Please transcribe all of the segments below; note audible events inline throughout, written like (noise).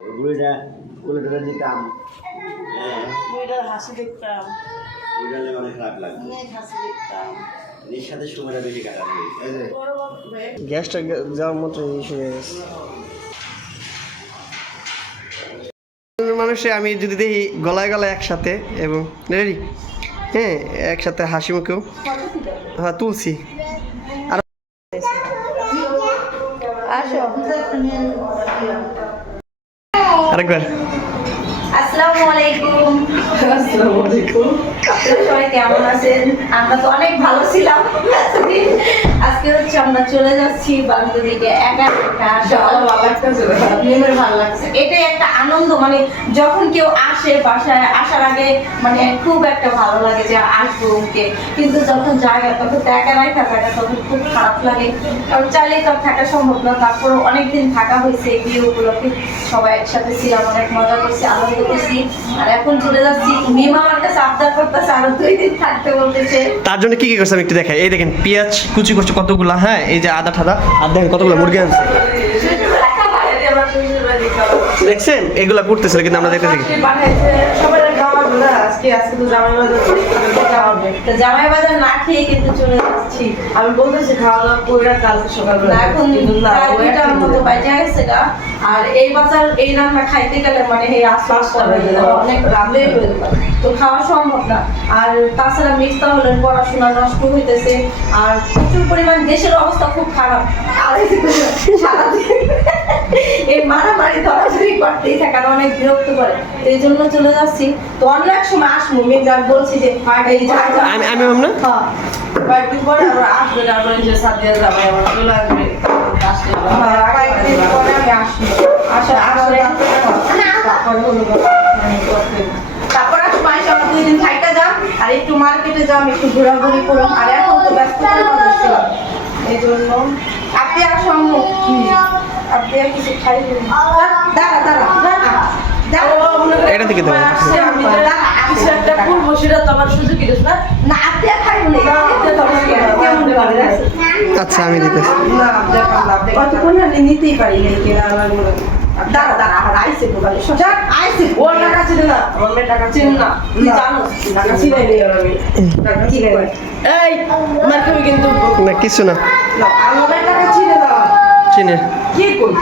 বুড়িটা উল্টোটা দিতাম। হ্যাঁ। হাসি দেখতাম। বুড়িটালে অনেক খারাপ লাগতো। অনেক হাসি দেখতাম। এর সাথে সময়টা বেশি কাটানো হয়েছে এই যে, বড় বাবু ভাই গ্যাসটা যাওয়ার মতো ইস্যু হয়ে গেছে। মানুষে আমি যদি দেখি গলায় গলায় একসাথে এবং রেডি? হ্যাঁ একসাথে হাসি মুখেও। হ্যাঁ তুলছি। আসো। আরেকবার। আসসালামু আলাইকুম। আপনারা সবাই কেমন আছেন? আমরা তো অনেক ভালো ছিলাম। এতদিন। আজকে হচ্ছে আমরা চলে যাচ্ছি বান্ধবীকে একা একা সকাল ভালো লাগতেছে ভালো লাগছে। এটাই একটা আনন্দ মানে যখন কেউ আসে বাসায় আসার আগে মানে খুব একটা ভালো লাগে যে আসব ওকে। কিন্তু যখন যায় তখন তো একা নাই থাকা তখন খুব খারাপ লাগে। কারণ চাইলে তো থাকা সম্ভব না। তারপর অনেকদিন থাকা হয়েছে বিয়ে উপলক্ষে। সবাই একসাথে ছিলাম অনেক মজা করছি আনন্দ করছি। আর এখন চলে যাচ্ছি। মিমা আমার কাছে আবদার করতেছে আরও দুই দিন থাকতে বলতেছে। তার জন্য কি কি করছে আমি একটু দেখাই। এই দেখেন পেঁয়াজ কুচি করছে। কতগুলা? হ্যাঁ এই যে আদা ঠাদা। আর দেখেন কতগুলো মুরগি আনছে। দেখছেন? এগুলা করতেছিল কিন্তু আমরা দেখতে দেখি তো জামাই বাজার না খেয়ে কিন্তু চলে যাচ্ছি। আমি বলতেছি খাওয়া দাওয়া করে কালকে সকালবেলা এখন কিন্তু না প্রায় ও দুইটার মতো বাজে গেছে গা। আর এই বাজার এই রান্না খাইতে গেলে মানে এই অনেক হয়ে তো খাওয়া সম্ভব না। আর তাছাড়া মিক্সটা হলেন পড়াশোনা নষ্ট হইতেছে। আর প্রচুর পরিমাণ দেশের অবস্থা খুব খারাপ। আর এই মারামারি ধরাধরি করতেই থাকে আর অনেক বিরক্ত করে। তো এই জন্য চলে যাচ্ছি। তো অন্য এক সময় আসব মেঘার বলছি যে যা আমি আমি না? হ্যাঁ। তারপরে আসবে হ্যাঁ, তারপরে আসব আমার দুই দিন থাইকা যাম আর একটু মার্কেটে যাম একটু ঘোরাঘুরি করুন আর এখন তো ব্যস্ত এই জন্য আপনি আসো আম্মু। আপনি আর কিছু খাই দাঁড়া দাঁড়া দাঁড়া। দাঁড়া এটা থেকে দেবো? আচ্ছা আমি দিতেছি। না দেখাম না। কতক্ষণ আমি নিতেই পারি দাঁড়া দাঁড়া আর আইসে বলে সোজা আইসে ওর টাকা ছিল না আমার মেয়ে টাকা ছিল না তুই জানো টাকা ছিল আমি টাকা ছিল এই মার্কেটে কিন্তু না কিছু না। না, আমার মেয়ে টাকা ছিল না চিনে। কি করব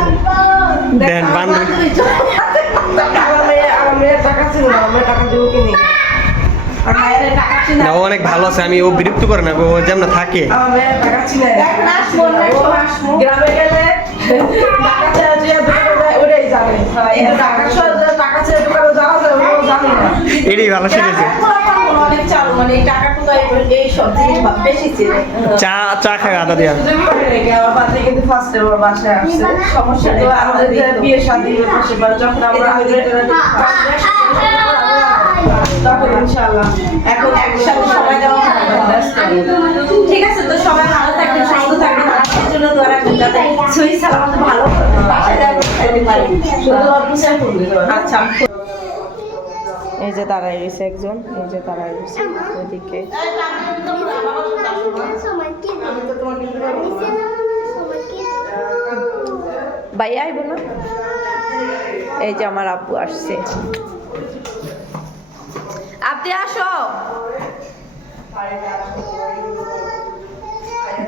দেন বান্ধবী টাকা না টাকা টাকা ও অনেক ভালো আছে আমি ও বিরক্ত করে না ও যেমন থাকে টাকা। গ্রামে গেলে টাকা টাকা টাকা এটাই ভালো শিখেছে অনেক চালু মানে এই চা চা খায় আদা দিয়া। সমস্যা তো। আমাদের বিয়ে শাদী যখন আমরা তখন ইনশাআল্লাহ এখন একসাথে দেওয়া। ঠিক আছে তো সবাই ভালো থাকবেন সুস্থ থাকবেন। আজকের জন্য দোয়া রাখবেন যাতে সহি সালামত ভালো বাসায় শুধু আচ্ছা। এই যে দাঁড়ায় রয়েছে একজন এই যে দাঁড়ায় রয়েছে ওইদিকে। ভাইয়া আইব না? এই যে আমার আব্বু আসছে। আপনি আসো।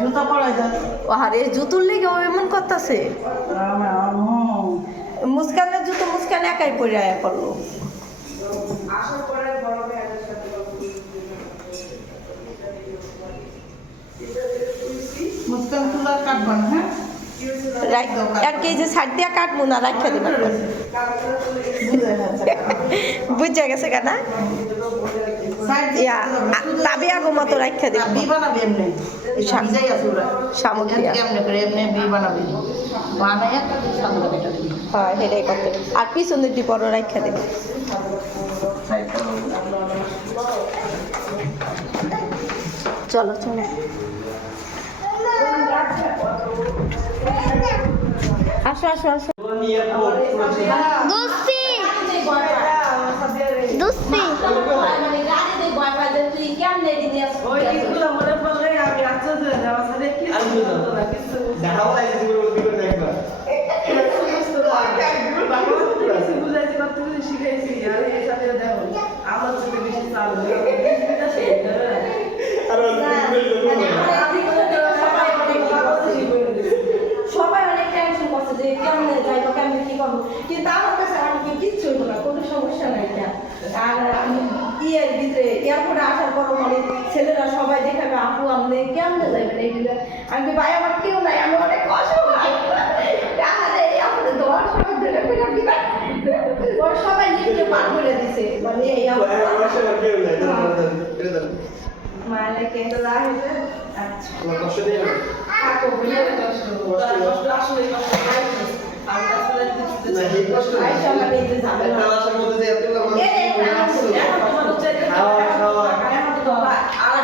জুতা ও আরে জুতুর লেগে এমন করতেছে। মুস্কানের জুতো মুস্কান একাই পরে আয়া করল। মুস্কান তুলা কাটবা না হ্যাঁ রাখ আর কি এই যে সাইড দিয়া কাটবো না রাখা দিবেন। বুঝা গেছে কেনা আ- তাবে আগো মতো রাখা দিবেন। বি বানাবি এমনি। শাক। ভিজাই আছে চলো চলো আসো আসো আসো। দুস্তি! ওই মনে পড়লে আমি আশ্চর্য হয়ে কিছু দেখাও লাগছে জীবনে উল্টি করে দেখবা বুঝতে পারি আমার থেকে বেশি চাল বিস্কুট আছে সবাই অনেক টেনশন করছে যে কেমনে যাইবো কেমনে কি করব কিন্তু আমার কাছে আমি কি কিচ্ছু হইবো না কোনো সমস্যা নাই এটা আর আমি ইয়ের ভিতরে এয়ারপোর্টে আসার পর মানে ছেলেরা সবাই দেখাবে আপু আপনি কেমনে যাইবেন এইগুলো আমি কি ভাই আমার কেউ নাই আমি অনেক অসহায়। আরে আমাদের ওর সবাই পার করে দিছে। মানে এই থাকো কষ্ট আসলে কষ্ট তাছাড়া কিছু আইসা মানে এই যে ঝামেলা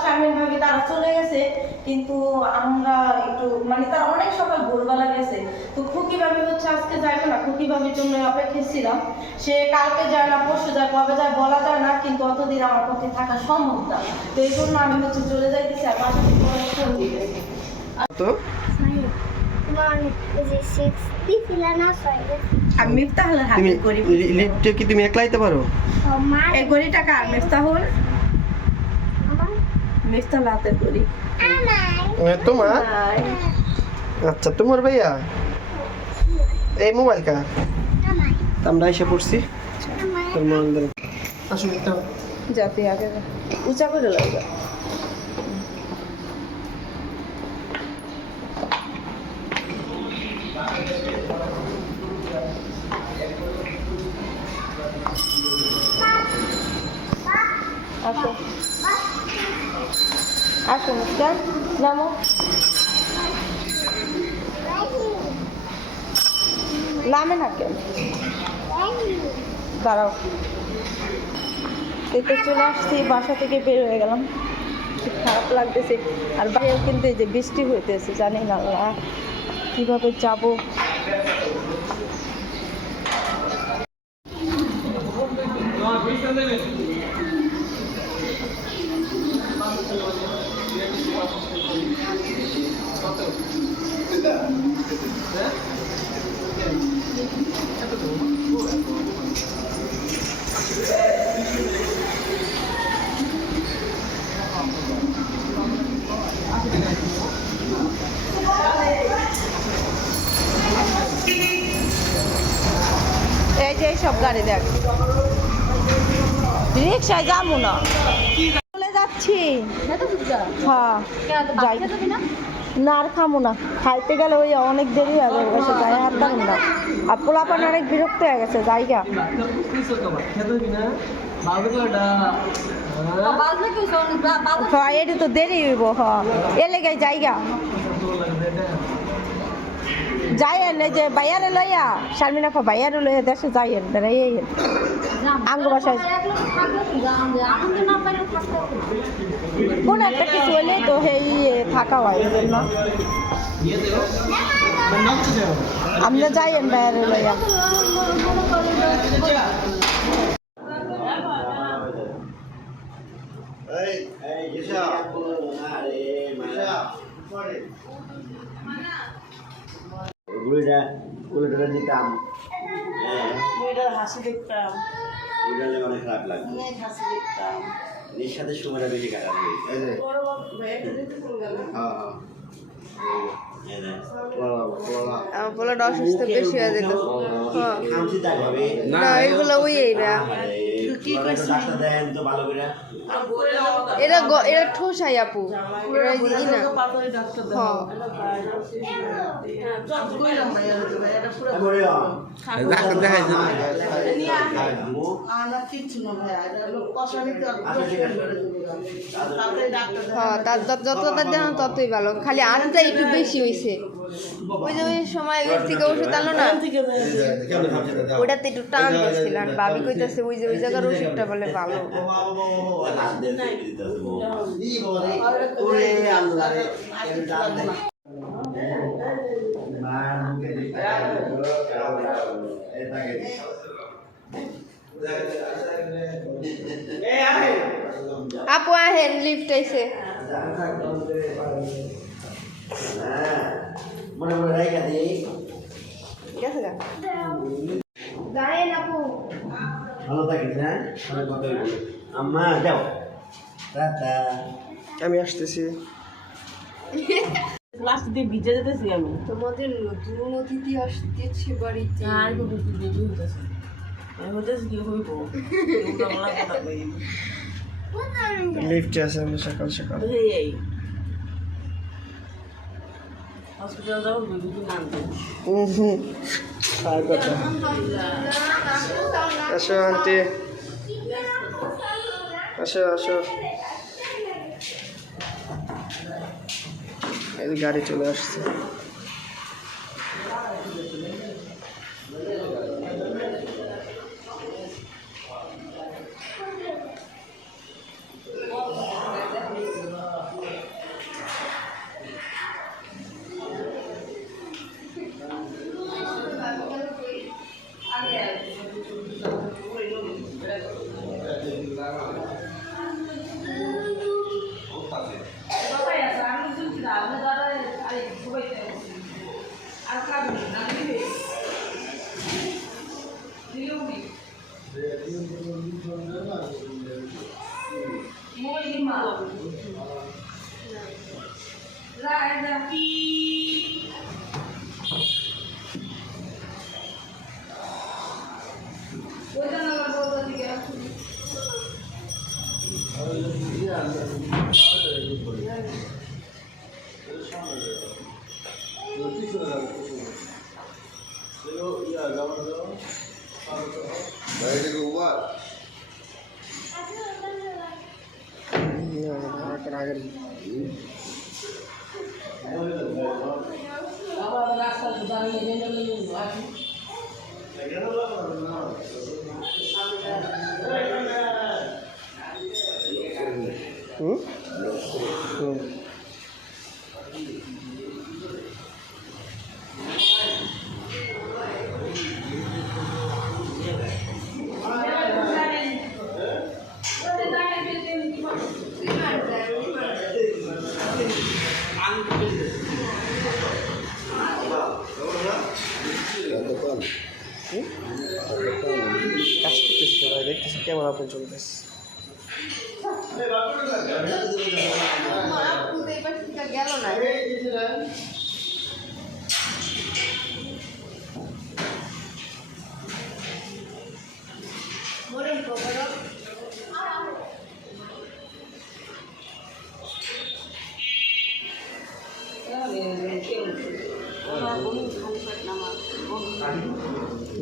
আর শারমিন তারা চলে গেছে কিন্তু আমরা একটু মানে তারা অনেক সকাল ভোরবেলা গেছে। তো খুকি ভাবি হচ্ছে আজকে যাইবে না খুকি ভাবির জন্য অপেক্ষা ছিলাম। সে কালকে যায় না পরশু যায় কবে যায় বলা যায় না কিন্তু অতদিন আমার পক্ষে থাকা সম্ভব না। তো এই জন্য আমি হচ্ছে চলে যাইতেছি আর বাসা থেকে অনেক ফোন দিতেছি। তো? আমি মিফতাহুল তুমি হাতে করি লিফটে কি তুমি একলাইতে পারো? এই কার মিফতাহুল। মিফতাহুল হাতে করি। তোমার? আচ্ছা তোমার ভাইয়া? এই মোবাইল কার? তো আমরা এসে পড়ছি। তোর মন্দির আসুন একটা যাতে আগে উঁচা করে লাগবে আসো। আসো মুস্কান নামো। নামে না কেন দাঁড়াও। এতে চলে আসছি, বাসা থেকে বের হয়ে গেলাম। খুব খারাপ লাগতেছে। আর বাইরেও কিন্তু এই যে বৃষ্টি হইতেছে, জানি না কীভাবে যাব এই যে সব রিক্সায় যাব না। চলে যাচ্ছি। হ্যাঁ যাই। না? আর খামো না। খাইতে গেলে ওই অনেক দেরি হয়ে যাবে বসে যাই আর দাম না। আর পোলাপান অনেক বিরক্ত হয়ে গেছে জায়গা হ্যাঁ এটি তো দেরি হইব হ্যাঁ। এ লেগে জায়গা যাইয়েন, এই যে বাইয়ারে লইয়া, শারমিনা কো বাইয়ারে লইয়া দেশে যাইয়েন দাঁড়াই আঙ্গ বাসায় কোন একটা কিছু হলে তো সেই থাকা হয় জন্য। আমরা যাইয়েন বাইয়ারে লইয়া। এই এই বুড়িটা কুলেটা দিতাম। হ্যাঁ। হাসি দেখতাম। বুড়ালে খারাপ লাগতো। মেয়ে হাসি দেখতাম। এর সাথে সময়টা বেশি গেল। হ্যাঁ হ্যাঁ। এই যে। পোলা পোলা আমার পোলাটা অসুস্থ বেশি হয়ে যেত। না এগুলো ওই এরা কি কইছিস ডাক্তার দেন তো ভালো করে। এরা এরা ঠোসাই আপু। এরা ই না হ তার যত যত তার জানো ততই ভালো। খালি আটটা একটু বেশি হয়েছে ওই যে ওই সময় ওই থেকে ওষুধ আনলো না ওটাতে একটু টান দিচ্ছিল আর ভাবি কইতাছে ওই যে ওই জায়গার ওষুধটা বলে ভালো হাত দিয়ে দিতেছে ই বাবা দে আইছে মনে মনে রেখে দিই গেছে গা দাঁড়ান আপু ভালো থাকিস হ্যাঁ? অনেক কথা আম্মা যাও। টাটা। আমি আসতেছি। (laughs) লাস্ট দিয়ে ভিজে যেতেছি আমি। তোমাদের নতুন অতিথি আসতেছে বাড়িতে। আর খুব বেশি হইতেছে আমি হইতেছে কি হইব? (laughs) লিফটে আছে আমি সকাল সকাল। এই এই হসপিটাল যাব বিবি নামতে আর কথা আসো আন্টি। আসো আসো। গাড়ি চলে আসছে।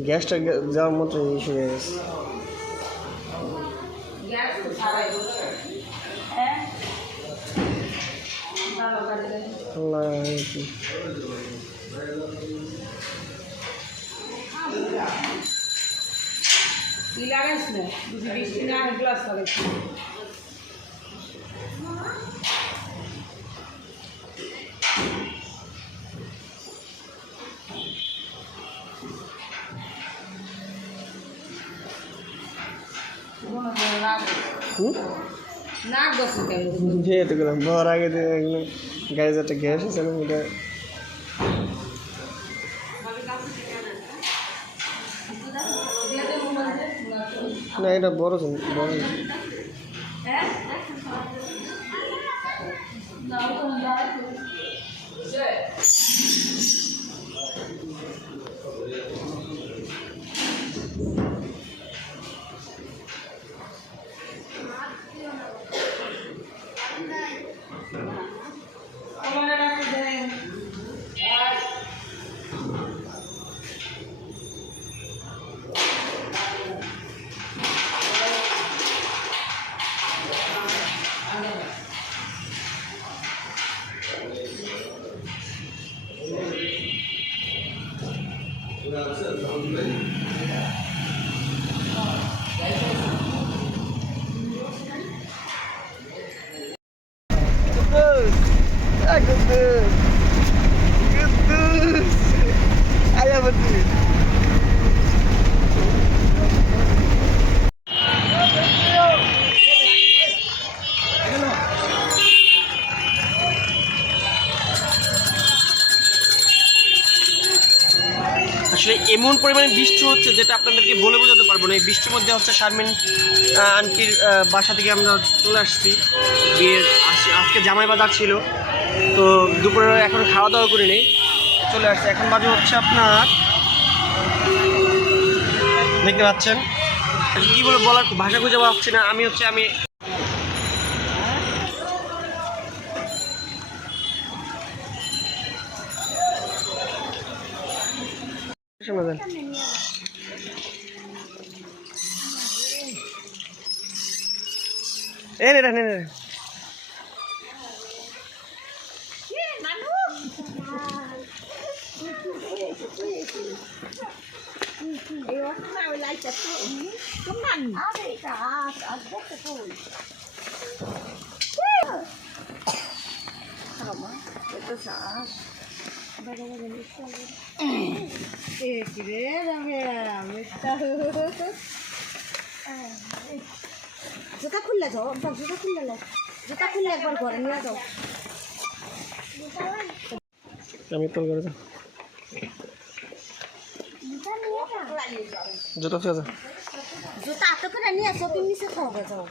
গ্যাসটা যাওয়ার মতো ইস্যু হয়ে গেছে। কি লাগাইছ না দুটি বৃষ্টি না গ্লাস লাগাইছি এতগুলো ঘর আগে এগুলো গায়ে একটা গ্যাস আছে না ওটা না, এটা বড় বড় Yeah. আসলে এমন পরিমাণে বৃষ্টি হচ্ছে যেটা আপনাদেরকে বলে বোঝাতে পারব না। এই বৃষ্টির মধ্যে হচ্ছে শারমিন আন্টির বাসা থেকে আমরা চলে আসছি। বিয়ের আজকে জামাই বাজার ছিল। তো দুপুরে এখন খাওয়া দাওয়া করে নেই। চলে আসছে। এখন বাজে হচ্ছে আপনার দেখতে পাচ্ছেন। কী বলে বলার ভাষা খুঁজে পাচ্ছি না। আমি হচ্ছে, আমি সমাধান এ নে নে নে নে। জুতা খুললে যাও একবার জুতা খুললে যাও জুতা খুললে একবার ঘরে নিয়ে যাও। আমি কল করে দাও জুতো ফেলে দাও জুতা হাতে করে নিয়ে শপিং নিচে খাওয়া যাও।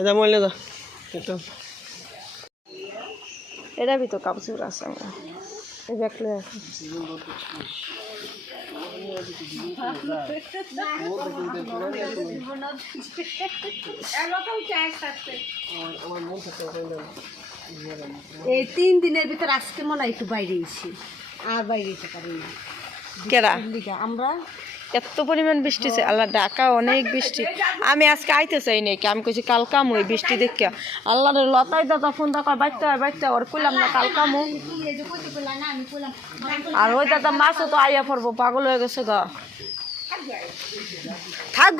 এটা মহিলা একটু এটা ভিতর কাপড় আছে আমার। এই তিন দিনের ভিতর আজকে মনে হয় একটু বাইরে এসি আর বাইরে যেতে পারি না। আমরা এত পরিমাণ বৃষ্টি হচ্ছে আল্লাহ ঢাকা অনেক বৃষ্টি। আমি আজকে আইতে চাই নাকি আমি কইছি কালকাম ওই বৃষ্টি দেখে আল্লাহ লতাই দাদা ফোন দা কয় বাইতে হয় বাইতে ওর কইলাম না কাল কামু এই যে কইতে কইলা না আমি। কইলাম আর ওই দাদা মাছও তো আইয়া পড়ব, পাগল হয়ে গেছে গা। থাক।